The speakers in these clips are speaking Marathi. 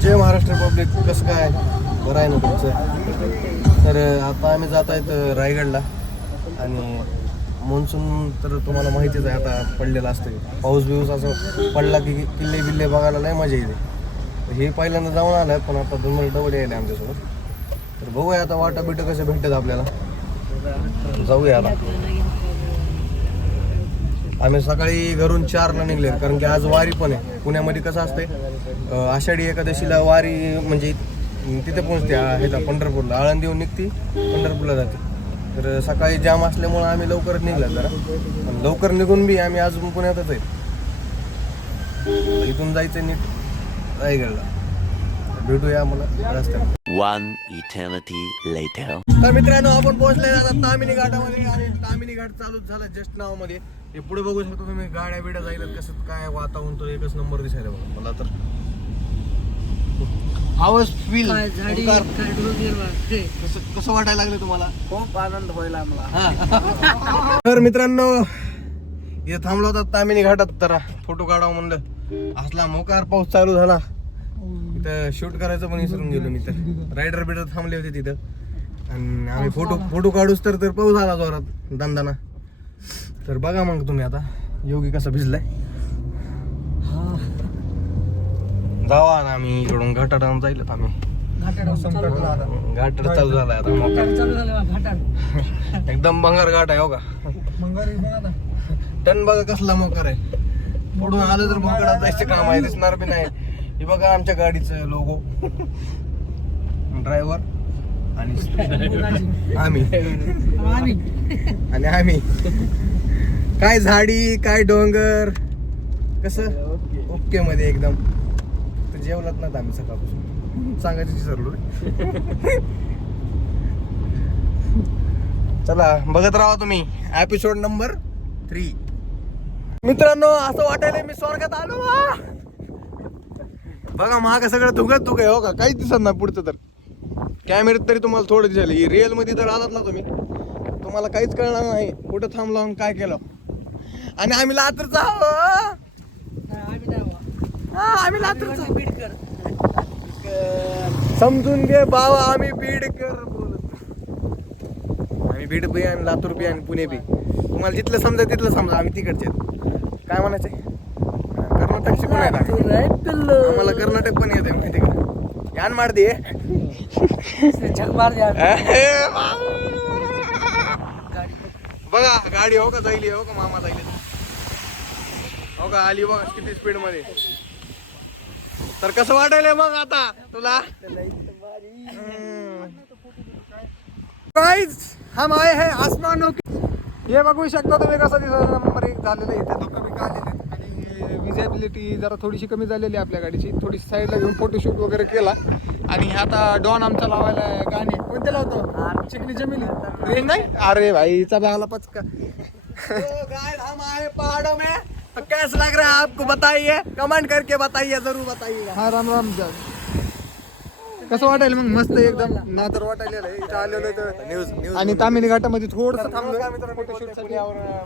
जय महाराष्ट्र पब्लिक, कसं काय बरं आहे ना तुमचं? तर आता आम्ही जात आहेत रायगडला आणि मान्सून तर तुम्हाला माहितीच आहे आता पडलेला असतं. पाऊस बिऊस असं पडला की किल्ले बिल्ले बघायला लय मजा येते. हे पहिल्यांदा जाऊन आलं पण आता दोन डबल यायला आमच्यासोबत. तर बघूया आता वाटा बिटं कसे भेटतात आपल्याला. जाऊया आता. आम्ही सकाळी घरून 4ला निघले कारण की आज वारी पण आहे. पुण्यामध्ये कसं असते आषाढी एकादशीला वारी म्हणजे तिथे पोहोचते ह्याचा पंढरपूरला. आळंदीहून निघते पंढरपूरला जाते. तर सकाळी जाम असल्यामुळं आम्ही लवकरच निघला जरा. पण लवकर निघून बी आम्ही अजून पुण्यातच आहे. इथून जायचं नीट रायगडला. भेटूया मला रस्त्यात. One eternity later. तर मित्रांनो आपण पोहोचले आता तामिनी घाटामध्ये आणि तामिनी घाट चालूच झाला जस्ट नाव मध्ये. हे पुढे बघू शकतो तुम्ही गाड्या बिड्या जायला कसं काय वातावरण तो एकच नंबर दिसायला बघा मला तर. आवाज फील कसं वाटायला लागलं तुम्हाला? खूप आनंद व्हायला आम्हाला. तर मित्रांनो इथे थांबलो होता तामिनी घाटात तर फोटो काढावं म्हणलं. असला मोकार पाऊस चालू झाला इथं शूट करायचं पण विसरून गेलो मी. तर रायडर बिडर थांबले होते तिथं आणि आम्ही फोटो काढूच तर पाऊस आला जोरात दंदाना. तर बघा मग तुम्ही आता योगी कसा भिजलाय. जावा ना आम्ही इकडून घाटात जाईल आम्ही. घाट चालू झालाय आता. एकदम भंगार घाट आहे हो का. टन बघा कसला मोकार आहे. पुढून आलं तर मोकळा जायचं काम आहे. दिसणार बी नाही. हे बघा आमच्या गाडीचं लोगो, ड्रायव्हर आणि आम्ही काय झाडी काय डोंगर कसं ओके मध्ये एकदम. तर जेवलात ना आम्ही सकाळपासून सांगायचं विसरलो. चला बघत राहा तुम्ही एपिसोड नंबर 3. मित्रांनो असं वाटायला मी स्वर्गात आलो. बघा महाग सगळं धुगत आहे हो का. काहीच दिसत नाही पुढचं. तर कॅमेऱ्यात तरी तुम्हाला थोडं दिसायला. रिअल मध्ये जर आलात ना तुम्ही तुम्हाला काहीच कळणार नाही कुठं थांबलो आणि काय केलं. आणि आम्ही लातूरचा आम्ही लातूरचा बीडकर. समजून घे बाबा आम्ही बीडकर बोलत. आम्ही बीड बी आणि लातूर बी आणि पुणे बी. तुम्हाला जिथलं समजा तिथलं समजा. आम्ही तिकडचे काय म्हणायचे. कर्नाटक शिकून आहे आम्हाला. कर्नाटक पण येते माहिती का. यान मार दे बघा गाडी हो का जायली हो का मामा जायली हो का आली बघा किती स्पीड मध्ये. तर कसं वाटायला मग आता तुला? गाइस हम आए हैं आसमानों की. हे बघू शकता तुम्ही कसं दिसत नंबर 1 झालेलं इथे. धोका बिका आलेले आणि विजिबिलिटी जरा थोडीशी कमी झालेली आपल्या गाडीची. थोडी साईडला घेऊन फोटोशूट वगैरे केला. आणि आता डॉन आमचा लावायला गाणे कोणते लावतो. चिकनी जमिनी रेंज नाही. अरे भाई चला पचका. गाइस हम आए पहाड़ों में तो कैसा लग रहा है आपको बताइए. कमेंट करके बताइए जरूर बताइएगा. हा राम राम. कसं वाटायला मग? मस्त एकदम ना तर वाटायला इथं आलेलं तर न्यूज. आणि तामिनी घाटामध्ये थोडंसं थांबलो फोटोशूट.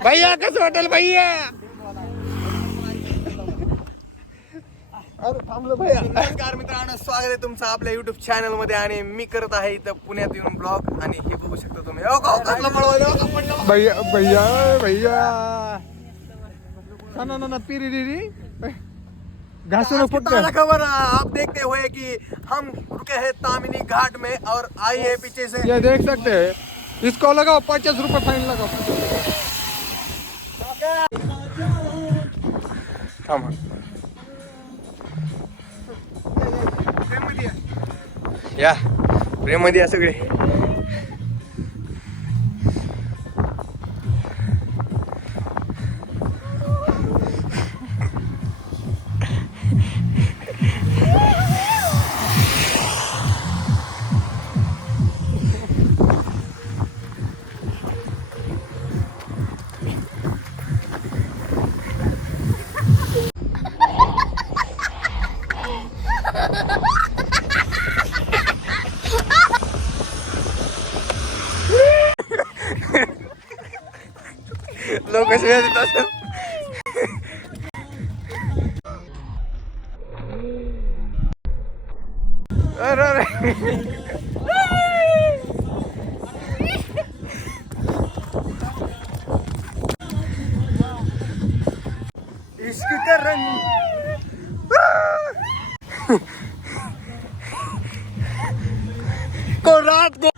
भैया कसं वाटेल भैया? अरे थांबलो भैया. नमस्कार मित्रांनो, स्वागत आहे तुमचं आपल्या युट्यूब चॅनल मध्ये. आणि मी करत आहे इथं पुण्यात येऊन ब्लॉग. आणि हे बघू शकता तुम्ही भैया भैया भैया ना पिरी घासों में पक्का खबर. आप देखते हुए कि हम रुके हैं तामिनी घाट में और आई है पीछे से. ये देख सकते हैं. इसको लगाओ 50 रुपए फाइन लगाओ. या प्रेम मध्ये या सगळे. लोक कसे येत असतात. अरे अरे इश्क का रंग को रात को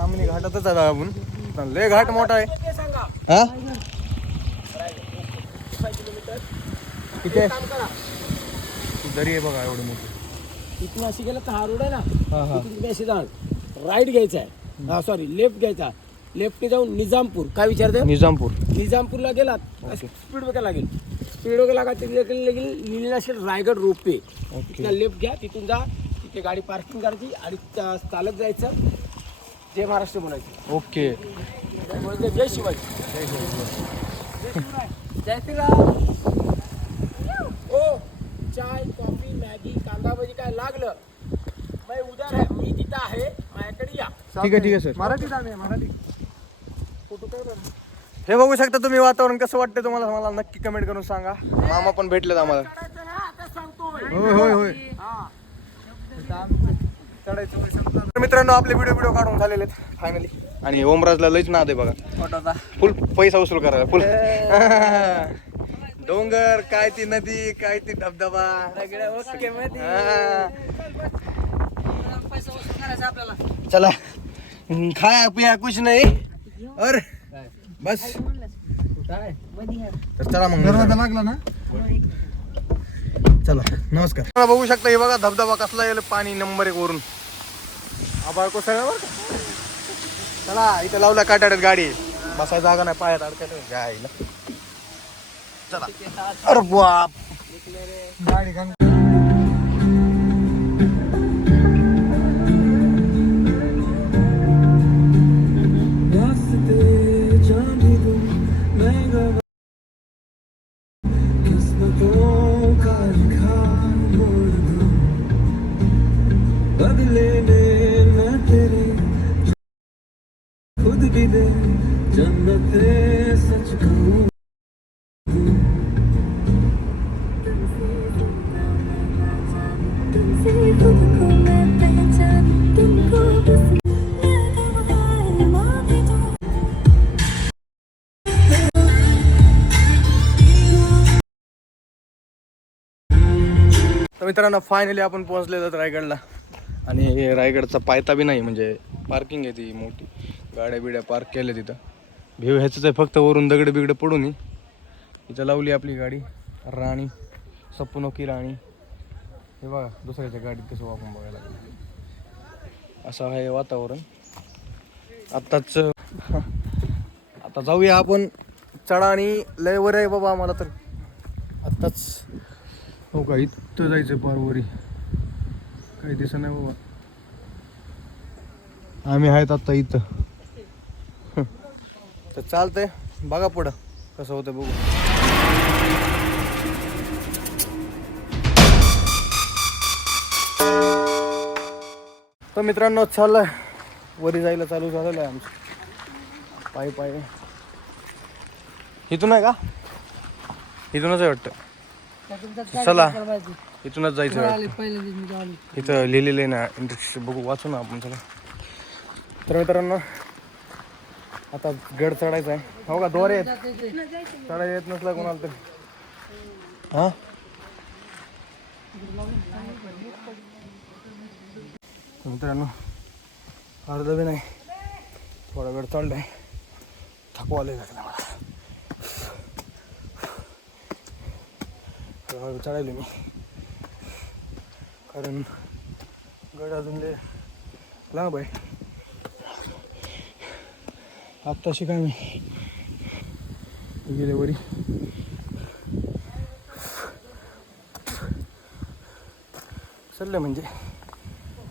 सामने घाटातच आहे आपण लय घाट मोठा आहे हा किती आहे दरी आहे बघा एवढी मोठी इथून अशी गेलं तर हा रोड आहे ना हा हा इथून तुम्ही अशी जाणार राईट घ्यायचा आहे हा सॉरी लेफ्ट घ्यायचा लेफ्ट जाऊन निजामपूर काय विचारते निजामपूर निजामपूरला गेलात स्पीड ब्रेकर लागेल स्पीड ब्रेकर लागा लिहिलेलं असेल रायगड रोपवे तिथला लेफ्ट घ्या तिथून जा तिथे गाडी पार्किंग करायची आणि चालत जायचं जय महाराष्ट्र म्हणायचं ओके जय शिवाजी जय श्रीराम ओ चाय कॉफी मॅगी कांदा भजी काय लागलं मैं उधर आहे मी तिथं आहे माझ्याकडे या ठीक आहे सर मराठीत आहे मराठी हे बघू शकता तुम्ही वातावरण कसं वाटतं तुम्हाला मला नक्की कमेंट करून सांगा मामा पण भेटलेत आम्हाला होय होय होय तर मित्रांनो आपले व्हिडिओ काढून झालेले आहेत फायनली आणि ओमराजला लईच नाद आहे बघा फुल पैसा वसूल करायला फुल डोंगर काय ती नदी काय ती धबधबा चला खाया पिया कुछ नाही और बस तर चला मग दरवाजा लागला ना चला नमस्कार बघू शकता हे बघा धबधबा कसला येईल पाणी नंबर 1 वरून आभाळ कोसळल्यावर चला इथं लावला काटाड्यात गाडी बसायला जागा नाही पायात अडकायला जायला चला अरे बाप गाडी बदले में मैं तेरे खुद भी दे जन्नते सच कहूँ तुमसे खुद को मैं पहचान तुमको बस तर मित्रांनो फायनली आपण पोहोचलेलो आहोत रायगडला आणि रायगडचा पायथा बी नाही म्हणजे पार्किंग आहे ती मोठी गाड्या बिड्या पार्क केल्या तिथं व्ह्यू ह्याचंच आहे फक्त वरून दगड बिगड पडून इथं लावली आपली गाडी राणी सपनोकी राणी हे बघा दुसऱ्याच्या गाडीत कसं आपण बघायला लागलो असं आहे वातावरण आत्ताच आता जाऊया आपण चढा आणि लयवर आहे बाबा आम्हाला तर आत्ताच हो का इथं जायचं पारवरी काही दिसत नाही बाबा आम्ही आहेत आता इथं तर चालतंय बघा पुढं कसं होतं बघू तर मित्रांनो चाललंय वरी जायला चालू झालेलं आहे आमचं पायी पायी इथून आहे का इथूनच आहे वाटतं चला इथूनच जायचं इथं लिहिलेलं आहे ना इंटरेस्ट बघू वाचू ना आपण चला तर मित्रांनो आता गड चढायचा आहे हो का दोरे आहेत चढायला येत नसला कोणाला तर हां मित्रांनो अर्धा बी नाही, थोडा वेळ चाललाय, थकवा आलाय लागला मला. चढायलो मी कारण गड अजून लय लांब आहे. आत्ताशी काय मी गेले वरी चाललं म्हणजे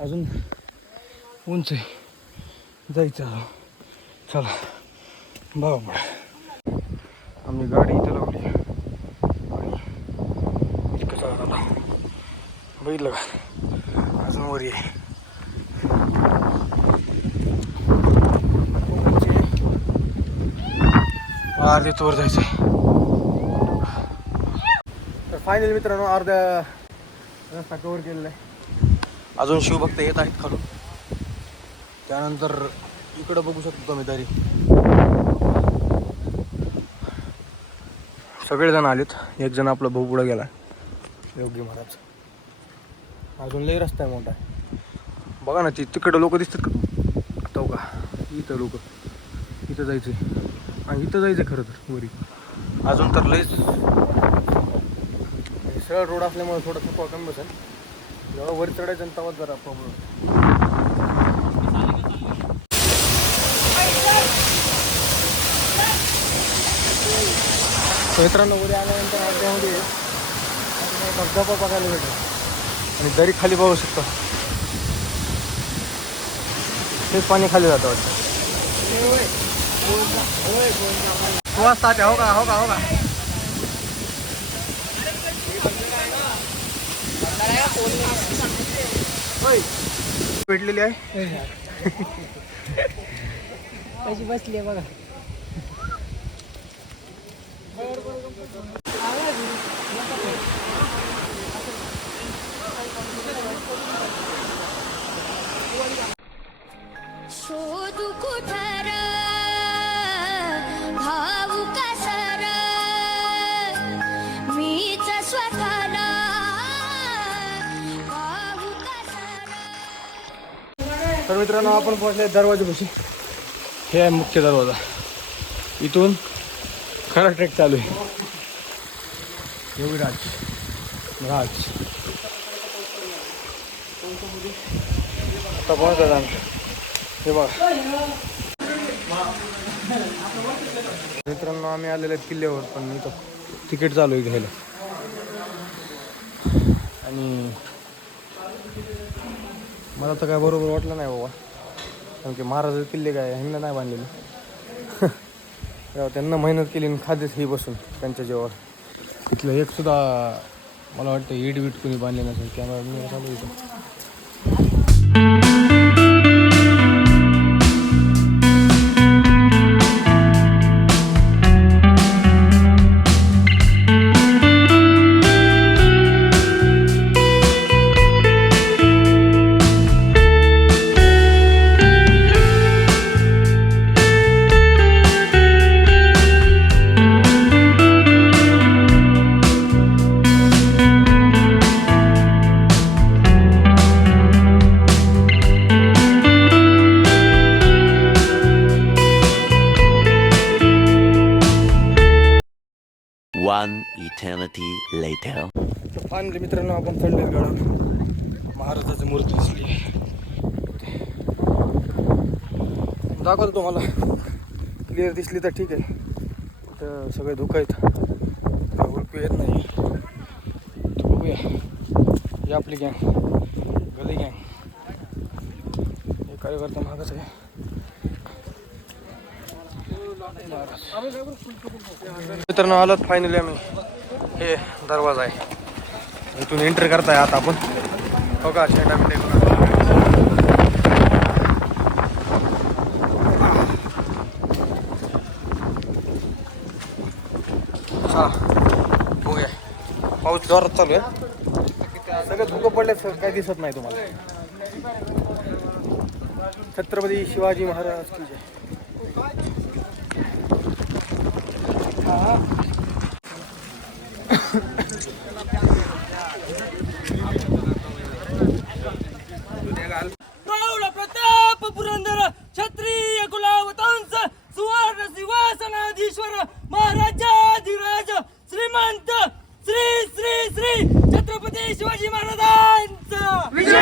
अजून उंच आहे, जायचं अजून. चला बघा पुढे. आम्ही गाडी इथं लावली आणि इतकं चालत आला, बघितलं का अजून वरी आहे. अर्ध्याच वर जायचं आहे. तर फायनली मित्रांनो अर्ध्या रस्ता कव्हर केलेला आहे. अजून शिवभक्त येत आहेत खालून. त्यानंतर इकडं बघू शकतो तुम्ही तरी सगळेजण आलेत. एक जण आपला भाऊ पुढं गेला, योगी महाराज. अजून लई रस्ता आहे मोठा. बघा ना, तिकडं लोक दिसतात का? तो का इथं लोक, इथं जायचं आणि इथं जायचं खरं तर वरी. अजून तर लईच सरळ रोड असल्यामुळे थोडं थकवा कमी बसेल. जेव्हा वरी चढायचं आणि तेव्हाच जरा प्रॉब्लेम. मित्रांनो वरी आल्यानंतर अर्ध्यामध्ये धबधबा बघायला भेटेल आणि दरी खाली बघू शकतो. तेच पाणी खाली जातं वाटतं. वाजता हो का हो का हो का भेटलेली आहे. कशी बसली आहे बघा. शोधू कुठर भाऊ कसर मीच स्वतःला भाऊ कसर. तर मित्रांनो आपण पोहोचले दरवाजापाशी. हे आहे मुख्य दरवाजा. इथून खरा ट्रेक चालू आहे. योगीराज राज आता पोहोचतात आम्ही. हे बघा मित्रांनो आम्ही आलेले आहेत किल्ल्यावर, पण इथं तिकीट चालू आहे घ्यायला. आणि मला तर काय बरोबर वाटलं नाही बाबा, कारण की महाराजाचे किल्ले काय ह्यांना नाही बांधलेले. त्यांना मेहनत केली आणि खादेच ही बसून त्यांच्या जेव्हा. इथलं एक सुद्धा मला वाटतं ईड वीट कोणी बांधले नसेल. कॅमेरा मी चालू इथं. One eternity later. तर फायनली मित्रांनो आपण चढले गडावर. महाराजाची मूर्ती दिसली. दाखवतो तुम्हाला, क्लिअर दिसली तर ठीक आहे. तर सगळे धुकं आहेत, ओळखू येत नाही. तर बघूया. ही आपली गँग, गली गँग. हे कार्यकर्ता महागच आहे. मित्रांनो आलोत फायनली आम्ही. हे दरवाजा आहे, इथून एंट्री करताय आता आपण. हो का शेंडा बिंडा बघूया. पाऊस जोरात चालू आहे. सगळं धुकं पडल्यास काही दिसत नाही तुम्हाला. छत्रपती शिवाजी महाराज की जय. शिवाजी महाराजांचा विजय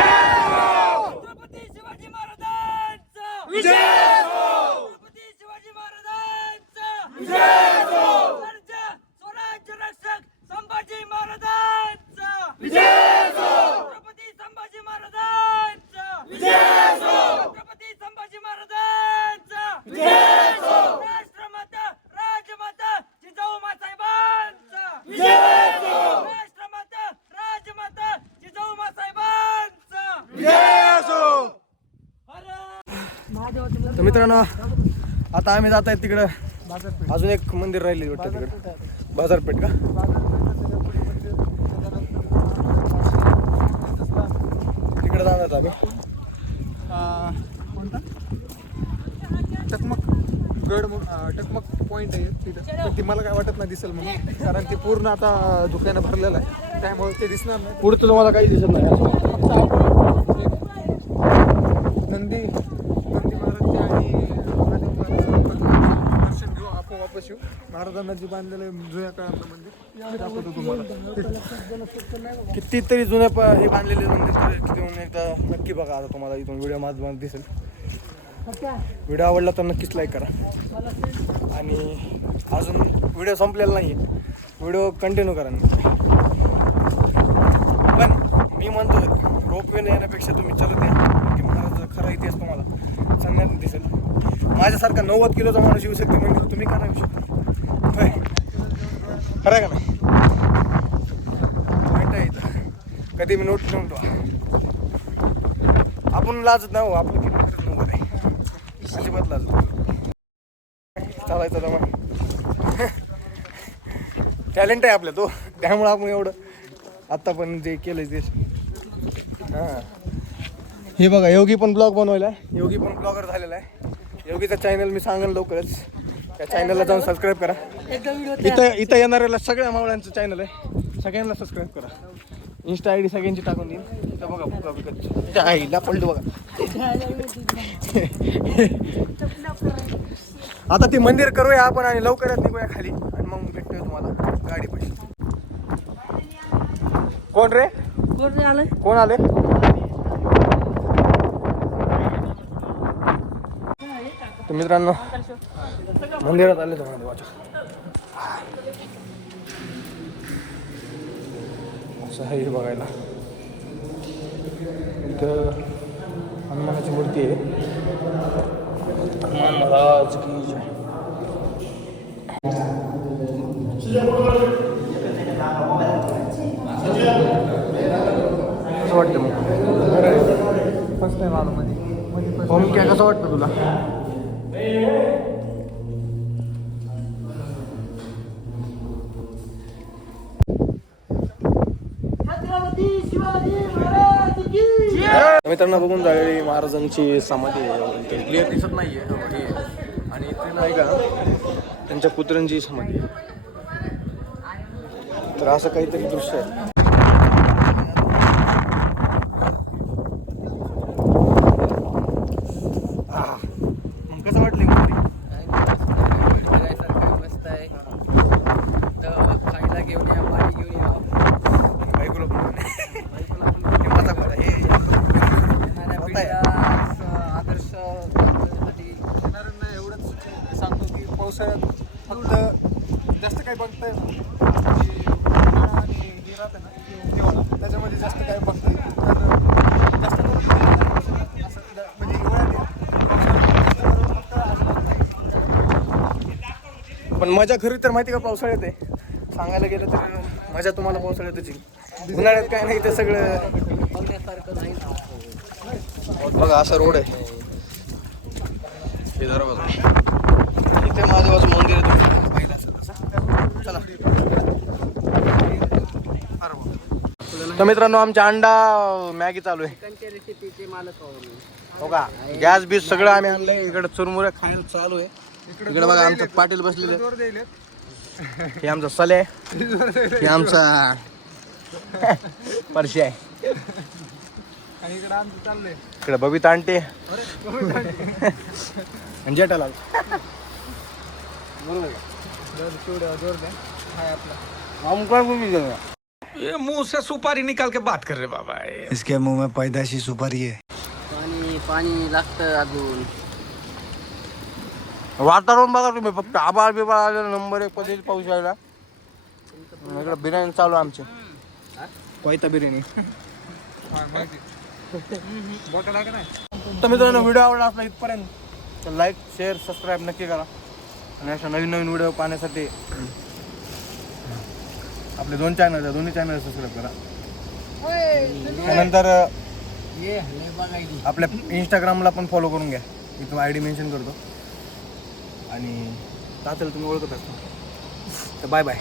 छत्रपती शिवाजी महाराजांचा विजय छत्रपती शिवाजी महाराजांचा विजय स्वराज्य रक्षक संभाजी महाराजांचा विजय छत्रपती संभाजी महाराजांचा विजय छत्रपती संभाजी महाराजांचा विजय राष्ट्रमाता राजमाता जिजाऊ मासाहेबांचा विजय राष्ट्रमाता राजमाता जिजाऊ मासाहेबांचा तर मित्रांनो आता आम्ही जात आहेत तिकडं अजून एक मंदिर राहिले वाटतं तिकडं बाजारपेठ का तिकडे जाणार आम्ही कोणता टकमक गड टकमक पॉईंट आहे तिथं पण ती मला काय वाटत नाही दिसेल म्हणून कारण ते पूर्ण आता धुक्यानं भरलेलं आहे त्यामुळे ते दिसणार नाही पुढचं तुम्हाला काही दिसत नाही नंदी महाराजचे आणि दर्शन घेऊ आपण वापस येऊ महाराजांना जे बांधलेलं जुन्या काळातलं मंदिर ते दाखवतो तुम्हाला कितीतरी जुन्या हे बांधलेले मंदिर तिथून एकदा नक्की बघा आता तुम्हाला इथून व्हिडिओ माझं दिसेल व्हिडिओ आवडला तर नक्कीच लाईक करा आणि अजून व्हिडिओ संपलेला नाही आहे व्हिडिओ कंटिन्यू करा पण मी म्हणतो रोपवेने येण्यापेक्षा तुम्ही चलत या की महाराजाचा खरा इतिहास तुम्हाला सांगण्यात दिसेल माझ्यासारखा 90 किलोचा माणूस येऊ शकते म्हणजे तुम्ही का नाही येऊ शकता खरं आहे का नाही माहिती आहे इथं कधी मी नोट ठेवून आपण लाजत नाही हो आपलं किती नंबर आहे अजिबात लाजत चालायचं मग टॅलेंट आहे आपल्या तो त्यामुळं आपण एवढं आत्ता पण जे केलं ते हां हे बघा योगी पण ब्लॉग बनवायला योगी पण ब्लॉगर झालेला आहे योगीचा चॅनल मी सांगेन लवकरच त्या चॅनलला जाऊन सबस्क्राईब करा इथं येणाऱ्याला सगळ्या मावळ्यांचं चॅनल आहे सगळ्यांना सबस्क्राईब करा इंस्टा आय डी सगळ्यांची टाकून देईन इथं बघा बुका बिकत आईला पडलं बघा आता ती मंदिर करूया आपण आणि लवकरच निघूया खाली आणि मग भेटतोय तुम्हाला गाडी पैसे कोण रे कोण आले तर मित्रांनो मंदिरात आले तुम्हाला असं आहे हे बघायला इथं हनुमानाची मूर्ती आहे हनुमान महाराज की जय कसं वाटतं मग फर्स्ट टाइम आलो मध्ये होम काय कसं वाटतं तुला मित्रांनो बघून झालेली महाराजांची समाधी आहे क्लिअर दिसत नाहीये आणि इथे नाही का त्यांच्या पुत्रांची समाधी आहे तर असं काहीतरी दृश्य आहे कसं वाटलं मस्त आहे खायला घेऊन या पाणी घेऊन या बायकोला पण आदर्श येणाऱ्यांना एवढंच सांगतो की पावसाळ्यात फक्त जास्त काही बघताय आणि हे राहतं ना हिवाळा त्याच्यामध्ये जास्त काय बघता येईल तर जास्त म्हणजे पण मजा खरी तर माहिती का पावसाळ्यात आहे सांगायला गेलं तर मजा तुम्हाला पावसाळ्यातच येईल उन्हाळ्यात काय नाही ते सगळं बघण्यासारखं नाही बघा असा रोड आहे हे दरवाजा इथे माझं मंदिर आहे तुम्ही पाहिलं असेल तसं चला तर मित्रांनो आमच्या अंडा मॅगी चालू आहे चिकनच्या रेसिपीचे मालक हो का गॅस बीस सगळं आम्ही आणलंय इकडे चुरमुरे खायला चालू आहे इकडे बघा आमचं पाटील बसलेले हे आमचा सले आहे हे आमचा परशी आहे आणि इकडे आमचं चाललंय इकडे बबिता आणते जेठालाल बरोबर जोर द्या हाय आपला ये मुंह से सुपारी निकाल के बात कर रहे बाबा इसके मुंह में पैदाशी सुपारी है. पाणी पाणी लागतं अजून. वातावरण बघा तुम्ही फक्त आबाळ बिबाळ आलेला नंबर 1 पद्धती पाऊस यायला. इकडे बिर्याणी चालू आहे आमची. कोयता बिर्याणी तर मित्रांनो व्हिडिओ आवडला असला इथपर्यंत तर लाईक शेअर सबस्क्राईब नक्की करा आणि अशा नवीन नवीन व्हिडिओ पाहण्यासाठी आपले 2 चॅनल आहे दोन्ही चॅनल सबस्क्राईब करा. त्यानंतर आपल्या इंस्टाग्रामला पण फॉलो करून घ्या. मी तुम्हाला ID मेन्शन करतो आणि तात्याला तुम्ही ओळखत असता. तर बाय बाय.